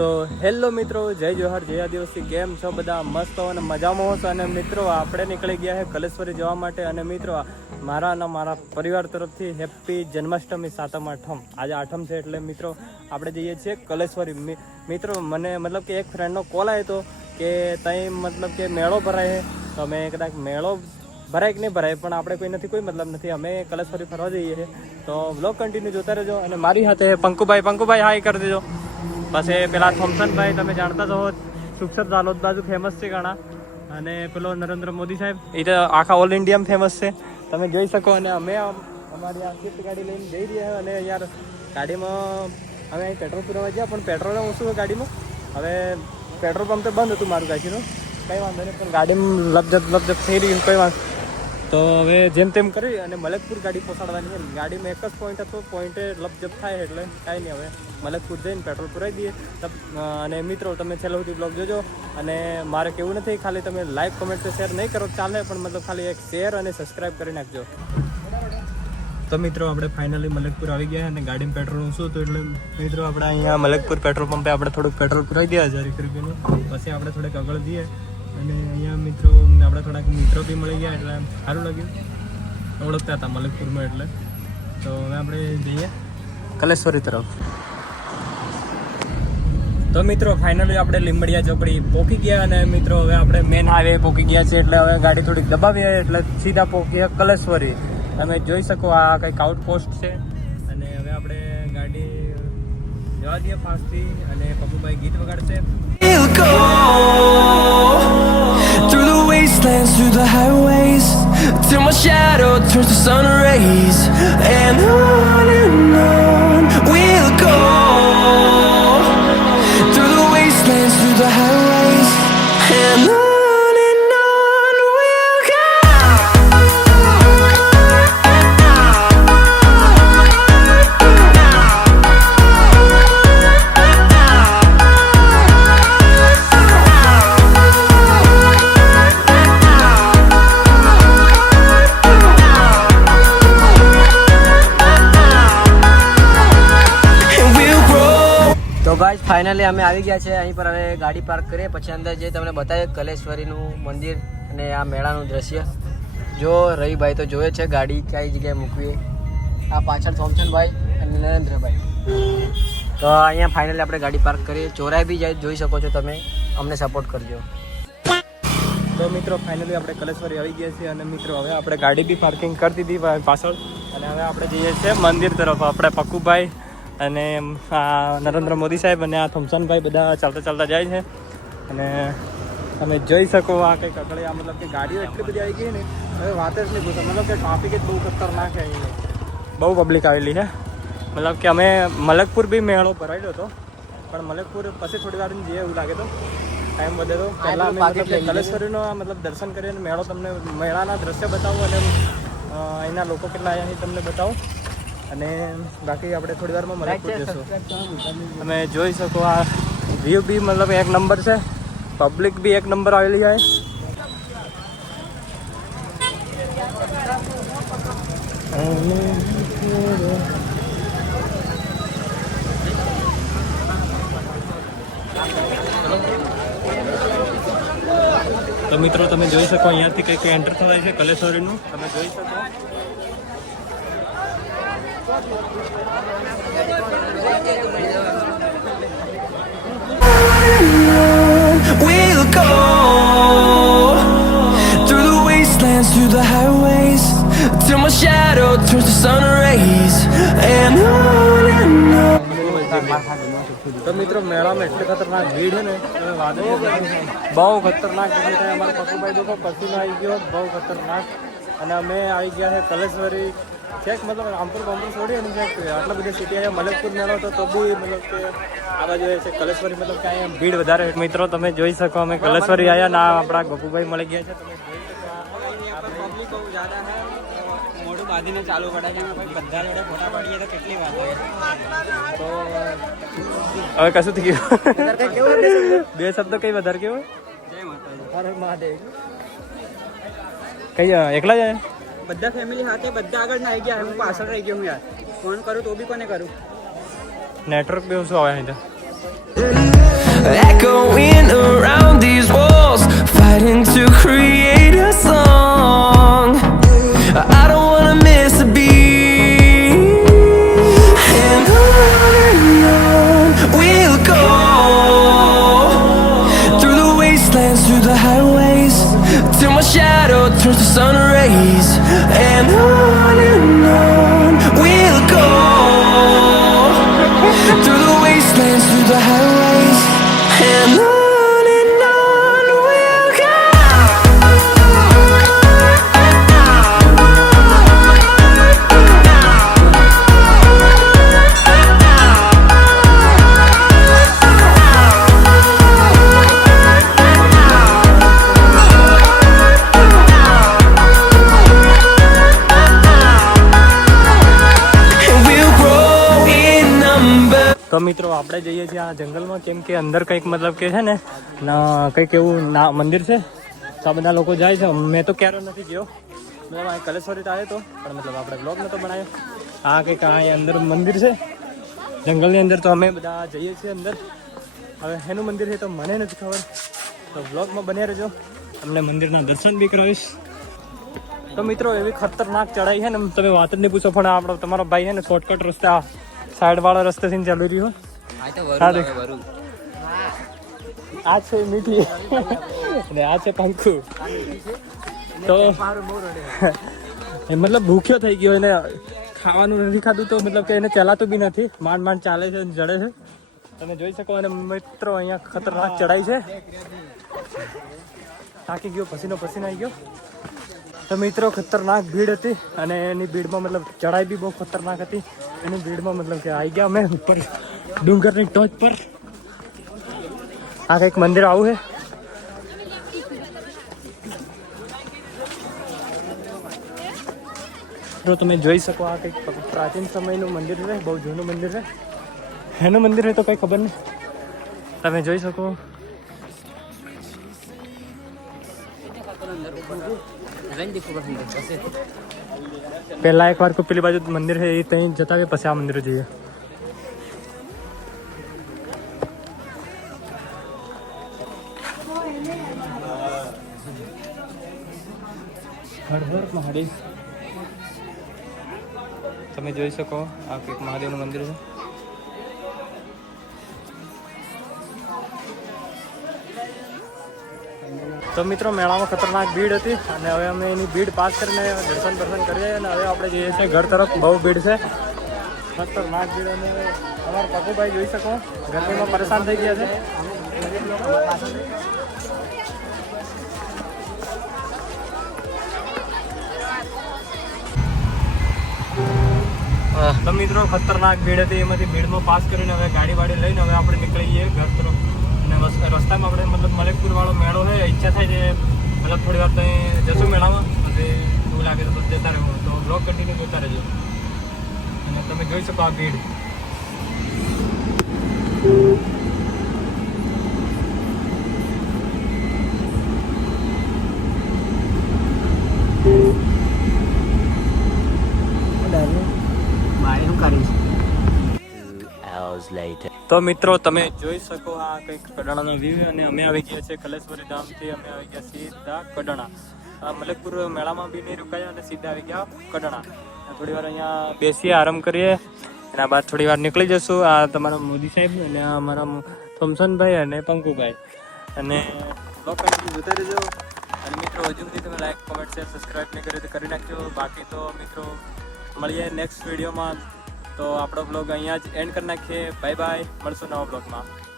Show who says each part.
Speaker 1: તો હેલો મિત્રો, જય જોહર, જય દિવસથી કેમ છો બધા? મસ્ત અને મજામાં હશો અને મિત્રો, આપણે નીકળી ગયા છે કલેશ્વરી જવા માટે. અને મિત્રો મારા અને મારા પરિવાર તરફથી હેપી જન્માષ્ટમી સાતમ આઠમ. આજે આઠમ છે એટલે મિત્રો, આપણે જઈએ છીએ કલેશ્વરી. મિત્રો, મને મતલબ કે એક ફ્રેન્ડનો કોલ આવ્યો હતો કે ત્યાં મતલબ કે મેળો ભરાય છે તો અમે કદાચ મેળો ભરાય કે નહીં ભરાય, પણ આપણે કોઈ નથી, કોઈ મતલબ નથી. અમે કલેશ્વરી ફરવા જઈએ છીએ તો બ્લોગ કન્ટિન્યુ જોતા રહેજો અને મારી સાથે પંકુભાઈ પંકુભાઈ હાઈ કરી દેજો. પછી પેલા થોમસનભાઈ, તમે જાણતા જ હો, સુખસર દાલોદ બાજુ ફેમસ છે ઘણા. અને પેલો નરેન્દ્ર મોદી સાહેબ. એ તો આખા ઓલ ઇન્ડિયામાં ફેમસ છે. તમે જોઈ શકો અને અમે અમારી આ સ્વિફ્ટ ગાડી લઈને જઈ રહ્યા અને યાર ગાડીમાં અમે અહીં પેટ્રોલ પુરાવા ગયા, પણ પેટ્રોલ ઓછું ગાડીમાં. હવે પેટ્રોલ પંપ તો બંધ હતું મારું ગાડીનું. કંઈ વાંધો નહીં, પણ ગાડીમાં લપજપ લપજપ થઈ રહ્યું કંઈ વાંધો તો હવે જેમ તેમ કરી અને મલકપુર ગાડી પહોંચાડવાની છે ગાડીમાં એક જ પોઈન્ટ હતો પોઈન્ટે લપજપ થાય એટલે કાંઈ નહીં. હવે મલકપુર જઈને પેટ્રોલ પુરાવી દઈએ. અને મિત્રો, તમે છેલ્લો સુધી બ્લોગ જોજો. અને મારે કેવું નથી, ખાલી તમે લાઈક કમેન્ટ શેર નહીં કરો ચાલે, પણ મતલબ ખાલી એક શેર અને સબસ્ક્રાઈબ કરી નાખજો. તો મિત્રો, આપણે ફાઇનલી મલકપુર આવી ગયા અને ગાડીમાં પેટ્રોલ ઓછું હતું એટલે મિત્રો, આપણે અહીંયા મલકપુર પેટ્રોલ પંપે આપણે થોડુંક પેટ્રોલ પુરાવી દઈએ, હજાર રૂપિયાનું. પછી આપણે થોડેક આગળ જઈએ. અને અહીંયા મિત્રો આપણે થોડાક મિત્રો બી મળી ગયા એટલે સારું લાગ્યું. ઓળખતા હતા મલકપુરમાં એટલે. તો હવે આપણે જઈએ કલેશ્વરી તરફ. તો મિત્રો ફાઇનલી આપણે લીંબડિયા ચોકડી પોકી ગયા અને મિત્રો, હવે આપણે મેન હાઈવે પોકી ગયા છે એટલે હવે ગાડી થોડીક દબાવી એટલે સીધા પોકી કલેશ્વરી. તમે જોઈ શકો આ કંઈક આઉટપોસ્ટ છે. અને હવે આપણે ગાડી જવા દઈએ ફાસ્ટથી અને પપ્પુભાઈ ગીત વગાડશે.
Speaker 2: Go through the wastelands, through the highways, till my shadow turns to sun rays, and on and
Speaker 3: finally અમે આવી ગયા છે, અહીં પર હવે ગાડી પાર્ક કરીએ, પછી અંદર જઈ તમને બતાવીએ કલેશ્વરીનું મંદિર અને આ મેળાનું દ્રશ્ય. જો રવિભાઈ તો જોયે છે ગાડી કઈ જગ્યાએ મૂકવી આ પાછળ થોમસનભાઈ અને નરેન્દ્રભાઈ. તો અહીંયા ફાઇનલી આપણે ગાડી પાર્ક કરીએ. ચોરાઈ બી જાય, જોઈ શકો છો તમે. અમને સપોર્ટ કરજો.
Speaker 1: તો મિત્રો ફાઇનલી આપણે કલેશ્વરી આવી ગયા છીએ અને મિત્રો, હવે આપણે ગાડી બી પાર્કિંગ કરી દીધી પાછળ. અને હવે આપણે જઈએ છીએ મંદિર તરફ. આપણે પક્કુભાઈ અને આ નરેન્દ્ર મોદી સાહેબ અને આ થમસનભાઈ બધા ચાલતા ચાલતા જાય છે. અને તમે જોઈ શકો આ કંઈક આ મતલબ કે ગાડીઓ એટલી બધી આવી ગઈ ને હવે વાત જ નહીં પૂછો. મતલબ કે ટ્રાફિક જ બહુ ખતરનાક છે અહીં બહુ પબ્લિક આવેલી છે. મતલબ કે અમે મલકપુર બી મેળો ભરાયેલો હતો. પણ મલકપુર પછી થોડી વાર જઈએ એવું લાગે તો ટાઈમ વધે તો પહેલા અમે મતલબ કલેશ્વરીનો મતલબ દર્શન કરીને મેળો તમને મેળાના દ્રશ્ય બતાવું અને અહીંના લોકો કેટલા આવ્યા તમને બતાવું. અને બાકી આપણે થોડી વારમાં મલકપુર જઈશું તમે જોઈ શકો આ વ્યૂ બી મતલબ એક નંબર છે. પબ્લિક બી એક નંબર આવેલી છે. તો મિત્રો તમે જોઈ શકો અહીંયાથી કંઈક એન્ટર થવાય છે કલેશ્વરીનું. તમે જોઈ શકો.
Speaker 2: We'll go through the wastelands, through the highways, till my shadow turns to sun rays, and on and on.
Speaker 1: તો મિત્રો મેળામાં એટલી ખતરનાક ભીડ છે ને તમે કરો. બહુ ખતરનાક એટલે કે અમારા પશુભાઈ લોકો પશુ આવી ગયો બહુ ખતરનાક અને અમે આવી ગયા છે કલેશ્વરી છેક મતલબ રામપુર બામપુર છોડી અને છેક આટલા બધી સિટી આવ્યા મલકપુર મેળો હતો તો બી મતલબ કે આ બાજુ છે કલેશ્વરી મતલબ કે અહીંયા ભીડ વધારે. મિત્રો તમે જોઈ શકો અમે કલેશ્વરી આવ્યા ના આપણા ગોપુભાઈ મળી ગયા છે. તમે જોઈ શકો પબ્લિક બહુ જ્યાદા છે. મોઢું બાંધીને ચાલુ પડે છે. બધા જોડે ફોટા પાડીએ તો કેટલી વાત તો હવે કશું થઈ ગયું? બે શબ્દ કઈ વધારે કેવું?
Speaker 3: મહાદેવ.
Speaker 1: કઈ એકલા જાય
Speaker 4: બધા ફેમિલી સાથે બધા આગળ ના આવી ગયા. હું પાછળ રહી ગયો હું યાર. ફોન કરું તો બી કોને કરું?
Speaker 1: નેટવર્ક બી ઓછું આવે અહીં
Speaker 2: echoing around these walls, fighting to create a song.
Speaker 1: મિત્રો, આપણે જઈએ છીએ આ જંગલમાં. કેમ કે અંદર કંઈક મતલબ કે છે ને કંઈક એવું ના, મંદિર છે. તો આ બધા લોકો જાય છે. મેં તો ક્યારે નથી ગયો. મતલબ આ કલેશ્વરી તો આવ્યો હતો પણ મતલબ આપણે બ્લોગ નતો બનાવ્યો. આ કંઈક આ અંદર મંદિર છે. જંગલની અંદર તો અમે બધા જઈએ છીએ અંદર. હવે એનું મંદિર છે તો મને નથી ખબર. તો બ્લોગમાં બન્યા રહેજો. અમને મંદિરના દર્શન બી કરાવીશ. તો મિત્રો, એવી ખતરનાક ચડાઈ છે ને, તમે વાત જ નહીં પૂછો, પણ આપણો, તમારો ભાઈ છે ને શોર્ટકટ રસ્તે સાઈડ વાળા રસ્તેથી ચાલી રહ્યો દેખ. આ છે મીઠી. ને આ છે પંખુ. તો મતલબ ભૂખ્યો થઈ ગયો એને ખાવાનું નથી ખાધું તો મતલબ કે એને ચલાતું બી નથી. માંડ માંડ ચાલે છે અને જડે છે. તમે જોઈ શકો અને મિત્રો અહીંયા ખતરનાક ચડાય છે. થાકી ગયો પસીનો પસીનો આવી ગયો. તો મિત્રો, ખતરનાક ભીડ હતી અને એની ભીડમાં મતલબ ચડાઈ બી બહુ ખતરનાક હતી. એની ભીડમાં મતલબ કે આવી ગયા અમે ઉપર ડુંગરની ટોચ પર. આ કંઈક મંદિર આવું છે તો તમે જોઈ શકો આ કંઈક પ્રાચીન સમયનું મંદિર છે, બહુ જૂનું મંદિર છે. એનું મંદિર છે તો કંઈ ખબર નહીં. તમે જોઈ શકો પહેલા એક વાર કોઈ પેલી બાજુ મંદિર છે એ ત્યાં જતા કે પછી આ મંદિર જઈએ હર હર મહાદેવ તમે જોઈ શકો આ કંઈક મહાદેવનું મંદિર છે તો મિત્રો, મેળામાં ખતરનાક ભીડ હતી અને હવે અમે એની ભીડ પાસ કરીને દર્શન દર્શન કરીએ અને હવે આપણે જઈએ છીએ ઘર તરફ. બહુ ભીડ છે. ખતરનાક ભીડ અને અમારા પપ્પુભાઈ જોઈ શકો. ગરમીમાં પરેશાન થઈ ગયા છે. તો મિત્રો, ખતરનાક ભીડ હતી. એમાંથી ભીડમાં પાસ કરીને હવે ગાડી વાડી લઈને હવે આપણે નીકળી જઈએ ઘર તરફ. અને રસ્તામાં આપણે મતલબ મલેકપુર વાળો મેળો છે ઈચ્છા થાય છે મતલબ થોડી વાર ત્યાં જશું મેળામાં પછી એવું લાગે તો જતા રહેવું. તો બ્લોગ કન્ટિન્યુ જોતા રહેજો. અને તમે જોઈ શકો આ ભીડ.
Speaker 3: મારે શું કરીશ
Speaker 1: તો મિત્રો, તમે જોઈ શકો આ કંઈક કડાણાનો વ્યૂ અને અમે આવી ગયા છીએ કલેશ્વરી ધામથી. અમે આવી ગયા સીધા કડાણા. મલકપુર મેળામાં બી નહીં રોકાયા અને સીધા આવી ગયા કડાણા. થોડી વાર અહીંયા બેસીએ, આરામ કરીએ. એના બાદ થોડી વાર નીકળી જશું. આ તમારા મોદી સાહેબ અને અમારા થોમસનભાઈ અને પંકુભાઈ. અને જોતા રહેજો. અને મિત્રો, હજુ સુધી તમે લાઈક કોમેન્ટ શેર સબસ્ક્રાઈબ નહીં કર્યું તો કરી નાખજો. બાકી તો મિત્રો, મળીએ નેક્સ્ટ વિડીયોમાં તો આપણો બ્લોગ અહીંયા જ એન્ડ કરી નાખીએ. બાય બાય મળશું નવા બ્લોગમાં